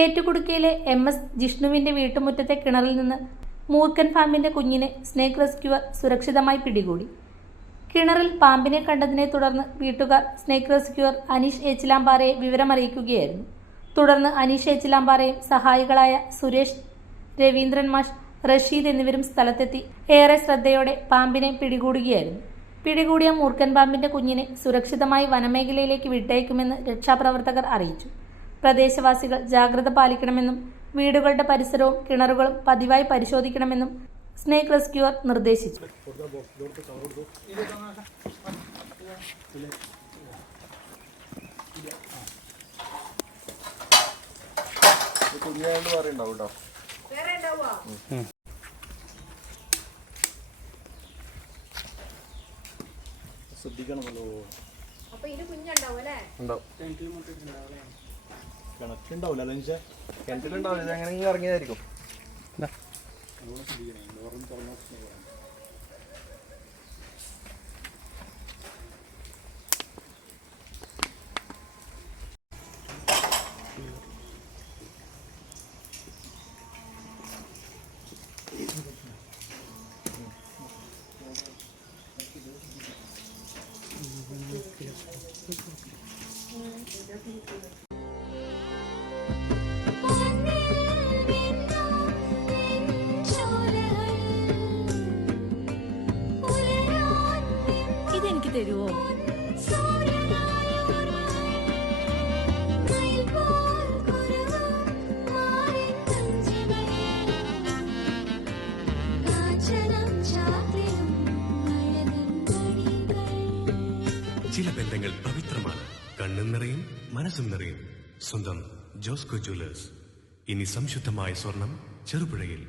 ഏറ്റുകുടുക്കയിലെ MS ജിഷ്ണുവിന്റെ വീട്ടുമുറ്റത്തെ കിണറിൽ നിന്ന് മൂർഖൻ പാമ്പിന്റെ കുഞ്ഞിനെ സ്നേക്ക് റെസ്ക്യൂവർ സുരക്ഷിതമായി പിടികൂടി. കിണറിൽ പാമ്പിനെ കണ്ടതിനെ തുടർന്ന് വീട്ടുകാർ സ്നേക്ക് റെസ്ക്യൂവർ അനീഷ് ഏച്ചിലാമ്പാറയെ വിവരമറിയിക്കുകയായിരുന്നു. തുടർന്ന് അനീഷ് ഏച്ചിലാമ്പാറയും സഹായികളായ സുരേഷ്, രവീന്ദ്രൻ മാഷ്, റഷീദ് എന്നിവരും സ്ഥലത്തെത്തി ഏറെ ശ്രദ്ധയോടെ പാമ്പിനെ പിടികൂടുകയായിരുന്നു. പിടികൂടിയ മൂർഖൻ പാമ്പിന്റെ കുഞ്ഞിനെ സുരക്ഷിതമായി വനമേഖലയിലേക്ക് വിട്ടയക്കുമെന്ന് രക്ഷാപ്രവർത്തകർ അറിയിച്ചു. പ്രദേശവാസികൾ ജാഗ്രത പാലിക്കണമെന്നും വീടുകളുടെ പരിസരവും കിണറുകളും പതിവായി പരിശോധിക്കണമെന്നും സ്നേക്ക് റെസ്ക്യൂവർ നിർദ്ദേശിച്ചു. ശ്രദ്ധിക്കണമല്ലോ. കിണറ്റിലുണ്ടാവില്ല, കിണറ്റിലുണ്ടാവില്ല, അങ്ങനെ ഇറങ്ങിയതായിരിക്കും. ഇതെനിക്ക് തരുമോ? ചില ബന്ധങ്ങൾ പവിത്രമാണ്. കണ്ണും നിറയും മനസ്സും നിറയും. സ്വന്തം ജോസ്കോ ജ്വല്ലേഴ്സ്. ഇനി സംശുദ്ധമായ സ്വർണം ചെറുപുഴയിൽ.